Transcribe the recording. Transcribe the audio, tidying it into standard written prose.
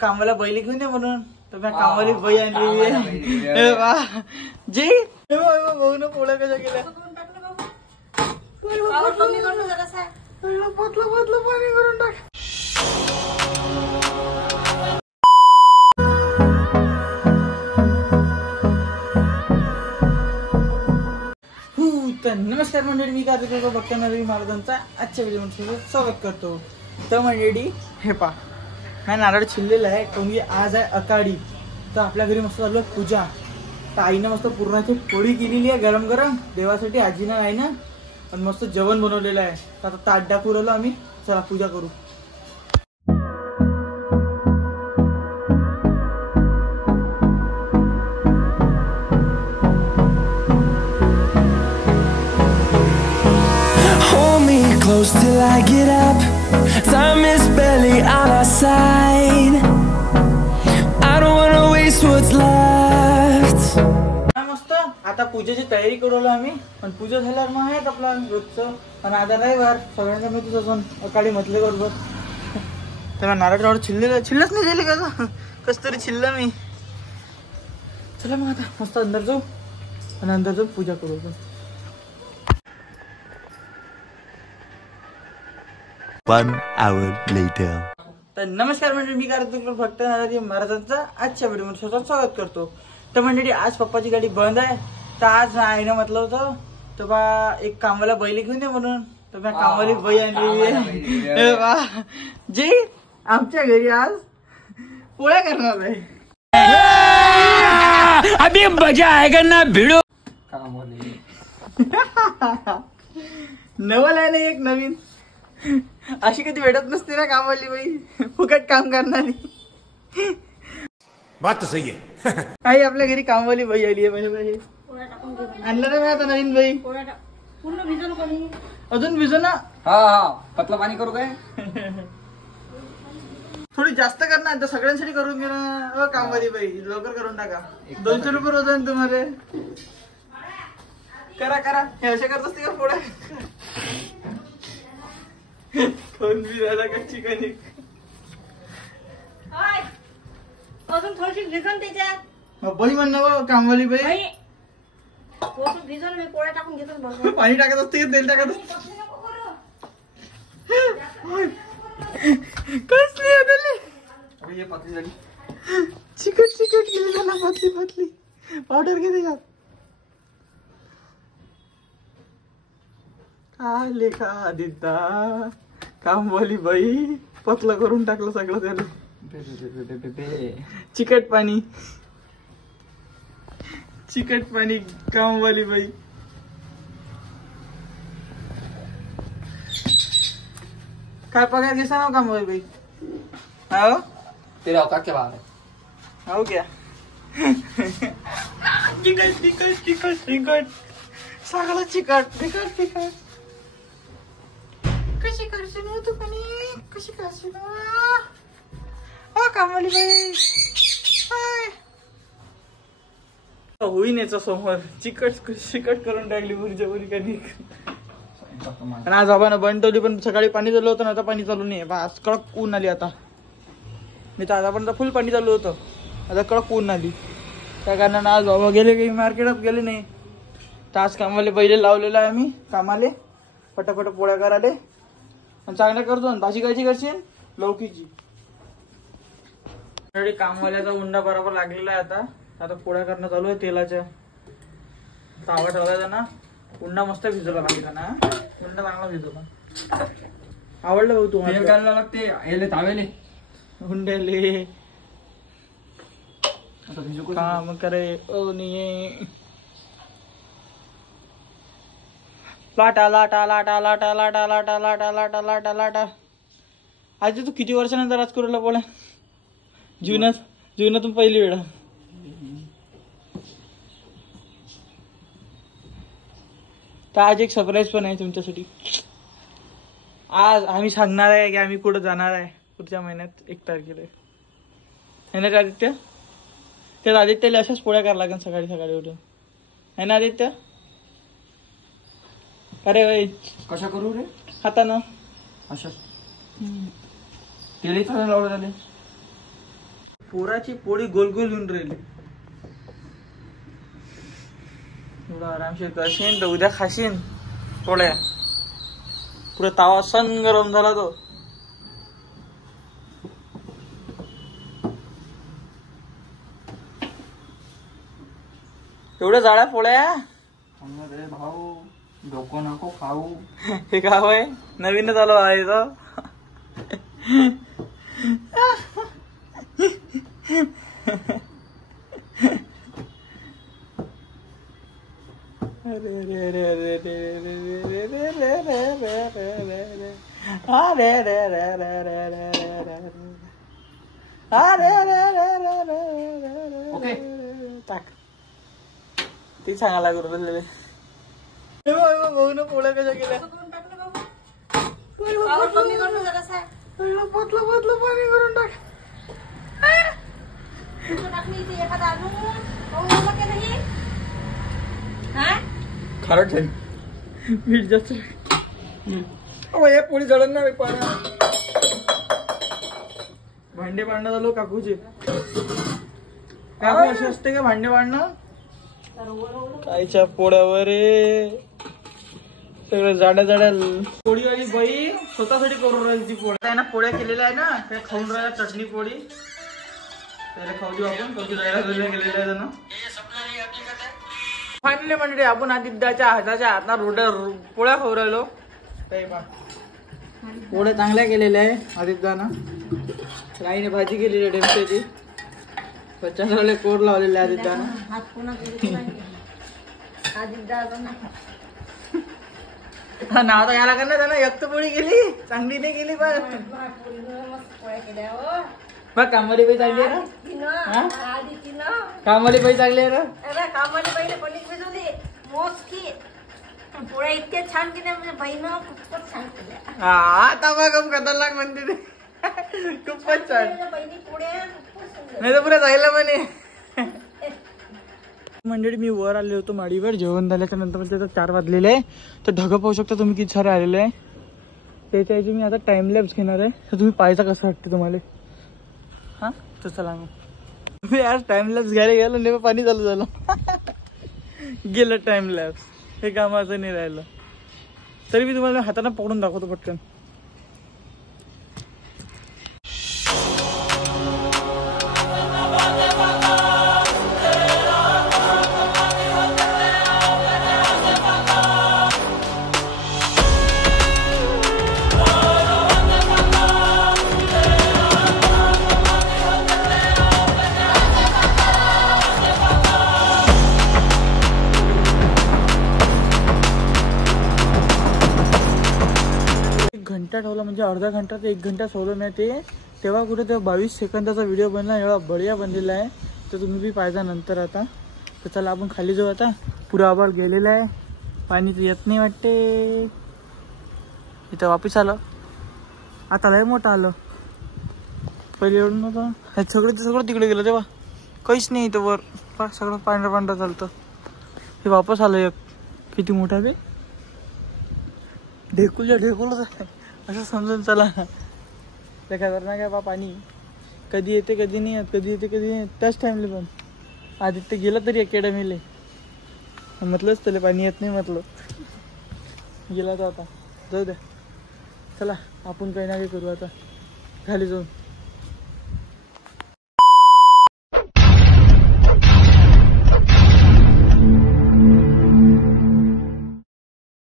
कामाला बैल घेऊन ये म्हणून तर मी कामाली बै आणली जी भाऊ ना पोळ्या कशा केल्या बदलं पाणी करून टाक. तर नमस्कार मंडळी, मी कार्तिक बघता नवी महाराजांचा आजच्या व्हिडिओमध्ये स्वागत करतो. तर मंडळी हे पा हा नारळ छिललेला आहे कारण की आज आहे आकाडी. तर आपल्या घरी मस्त चालू आहे पूजा. तर आईनं मस्त पुरणाची पोळी केलेली आहे गरम गरम देवासाठी. आजीनं आहे ना आणि मस्त जेवण बनवलेलं आहे. तर आता ताट दाखवलं आम्ही, चला पूजा करू. Close till I get up. Time is barely on our side. I don't wanna waste what's left. मस्त आता पूजेची तयारी करू आलो आम्ही. पण पूजा झाल्यावर मग आहेत आपला रोजचं. आणि आता रविवार सगळ्यांना मी तुझं अजून अकाडी म्हटले बरोबर. त्याला नारळ छिल्लच नाही दिले का कस तरी छिल्लं मी. चला मग आता मस्त अंदर जाऊ आणि अंदर जाऊ पूजा करू. One hour later. तर नमस्कार मंडळी, मी कार्तिक फक्त महाराजांचा आजच्या व्हिडिओमध्ये स्वागत करतो. तर मंडळी आज पप्पाची गाडी बंद आहे. तर आज आईनं म्हटलं होतं तर बा एक कामाला बैल घेऊन ये म्हणून तर मी कामाली बै आणली जी आमच्या घरी आज पोळ्या करणार आहे. अभी मजा आएगा ना भिड़ो. नवल आहे ना एक नवीन. अशी कधी भेटत नसते ना कामवाली बाई, फुकट काम करणारी. बात तो सही है. आई आपल्या घरी कामवाली बाई आली आहे. म्हणजे आणलं ना मी आता नवीन बाई. अजून भिजो ना. हा पतलं पाणी करू काय. थोडी जास्त करणार तर सगळ्यांसाठी करून घे ना कामवाली बाई. लवकर करून टाका. 200 रुपये रोज आहे तुम्हाला. करा करा. हे असे करत असते का पोळ्या. कोण बी राहिला का चिकन अजून थोडीशी भिजून त्याच्यात बाई म्हणणं कामवाली बाई. भिजून मी पोळ्या टाकून घेतो. पाणी टाकत असते तेल टाकत असते. काहीच नाही पतली झाली. चिकट गेली त्याला. पतली पावडर घे त्याच्यात. काय लेखा दिदा कामवाली बाई पतलं करून टाकलं सगळं त्याला. चिकट पाणी कामवाली बाई. काय पगार घेसा ना कामवाली बाई. हो तेरे औकात के बाहर है. हो क्या. चिकट सगळं चिकट. कशी करशील तू पण कशी करशील कामवाली बाई. होईन याचा समोर चिकट करून टाकली बुरजाबुरी कणिक. आणि आज बाबांना बनवली पण सकाळी पाणी चालू होतं ना. आता पाणी चालू नाही. आज कडक ऊन आली. आता मी तर आतापर्यंत फुल पाणी चालू होतं. आता कडक ऊन आली. त्या कारणानं आज बाबा गेले काही मार्केटात गेले नाही. तर आज कामाले पहिले लावलेलं आहे आम्ही कामाले पटापट पोळ्या करायला. आणि चांगल्या करतो. भाजी कायची करशील लौकीची. कामवाल्याचा उंडा बरोबर लागलेला आहे. आता पोळ्या करणं चालू आहे तेलाच्या. तावा ठेवला ना. उंडा मस्त भिजवला पाहिजे ना. उंडा चांगला भिजवला. आवडलं भाऊ तुम्हाला. तेल घालायला लागते तावेले हुंड्याले आता भिजू काम करे ओ निये. लाटा लाटा लाटा लाटा लाटा लाटा लाटा लाटा लाटा लाटा. आज तू किती वर्षानंतर आज करूला पोळ्या जीवनातून पहिली वेळा. तर आज एक सरप्राईज पण आहे तुमच्यासाठी. आज आम्ही सांगणार आहे की आम्ही कुठं जाणार आहे पुढच्या महिन्यात 1 तारखेला. है ना आदित्य. त्या आदित्यला अशाच पोळ्या करायला लागेल सकाळी उठून. है ना आदित्य. अरे भाई कशा करू रे. हातानं अशा तेल लावलं झाले. पोराची पोळी गोल गोल होऊन राहिली. एवढं आरामशीर करशील तर उद्या खाशील पोळ्या. पुरा तावा सन गरम झाला तो. एवढ्या जाड्या पोळ्या. रे भाऊ डोकं नको खाऊ. हे गाव आहे नवीनच आलो आहे तो. अरे रे रे रे रे रे रे रे रे रे रे रे रे रे अरे रे रे रे रे रे रे रे अरे रे रे रे रे रे ओके टाक. ते सांगायला करू भाऊन पोळ्या कशा केल्या. पावर कमी करणं जरासा. पतलं पाणी करून टाक. तुझं टाकली इथे एखादा अजून पाहून आला की नाही? हा? खारट आहे. मीठ जास्त. हे पोळी जळण ना पाण्या. भांडे पाडणं झालो काकूचे. काकू असे असते का भांडे पाडणं. कायच्या पोळ्यावर सगळं जाड्या जाड्या. पोळीवाली बाई स्वतःसाठी करून राहिली ती पोळ्या. आहे ना पोळ्या केलेल्या आहे ना त्या खाऊन राहिल्या. चटणी पोळी त्याला खाऊ देऊ आपण. कधी राहिल्या केलेल्या आहे ना. फायनली मंडळी आपण आदित्याच्या हाताच्या रोड्या पोळ्या खाऊ राहिलो. पोळ्या चांगल्या केलेल्या आहे आदित्यानं. राईने भाजी केलेली आहे डेमच्याची. चंद्राला कोर लावलेले आदित्यानं. हात पुन्हा गेले नाही. आदित्य ना आता याला करणार त्यानं एक पोळी गेली चांगली नाही गेली. पण मस्त पोळ्या केल्या हो. बघ कामाली बाई चांगली आहे ना. तिनं आधी तिनं कामाली बाई चांगली आहे ना. अरे कामाली बाईने पनीर भिजवली मोजकी. पोळ्या इतक्या छान केल्या म्हणजे बाईनं खूपच छान केल्या. हा आता बघ खतरनाक म्हणते ते. खूपच छान. बहिणी पोळ्या खूपच सुंदर. नाही तर पुढे जायला म्हणे. मंडळी मी वर आले होतो माडीवर. जेवण झाल्याच्या नंतर म्हणजे 4 वाजलेले आहे. तर ढगं पाहू शकता तुम्ही किती सारे आलेले आहे. त्याच्या मी आता टाइम लॅप्स घेणार आहे. तर तुम्ही पाहायचा कसं वाटतं तुम्हाला. हा तर चला मग मी आज टाइम लॅप्स घ्यायला गेलो नाही. पाणी चालू झालं. गेलं टाइम लॅप्स. हे कामाचं नाही राहिलं. तरी मी तुम्हाला हाताने पकडून दाखवतो पटकन. घंटा ठेवला म्हणजे अर्धा घंटा ते 1 घंटा सोडलं नाही ते. तेव्हा कुठे तेव्हा 22 सेकंदाचा व्हिडिओ बनला. एवढा बढिया बनलेला आहे. तर तुम्ही बी पाहिजा नंतर. आता तर चला आपण खाली जाऊ. आता पुरा आभाळ गेलेला आहे. पाणी तर येत नाही वाटते. इथं वापिस आलं. आता लय मोठं आलं. पहिले एवढं नव्हतं. सगळं तिकडे गेलं तेव्हा काहीच नाही. इथं वर सगळं पांढरं चालतं. हे वापस आलं एक. किती मोठा ते ढेकुलच आहे असं समजून चला. त्या खतरनाक आहे बा. पाणी कधी येते कधी नाही येत. कधी येते कधी नाही. त्याच टाइमले पण आदित्य गेला तरी अकॅडमीले. म्हटलंच त्याला पाणी येत नाही म्हटलं. गेला तर आता जाऊ द्या. चला आपण काही ना काही करू आता. खाली जाऊन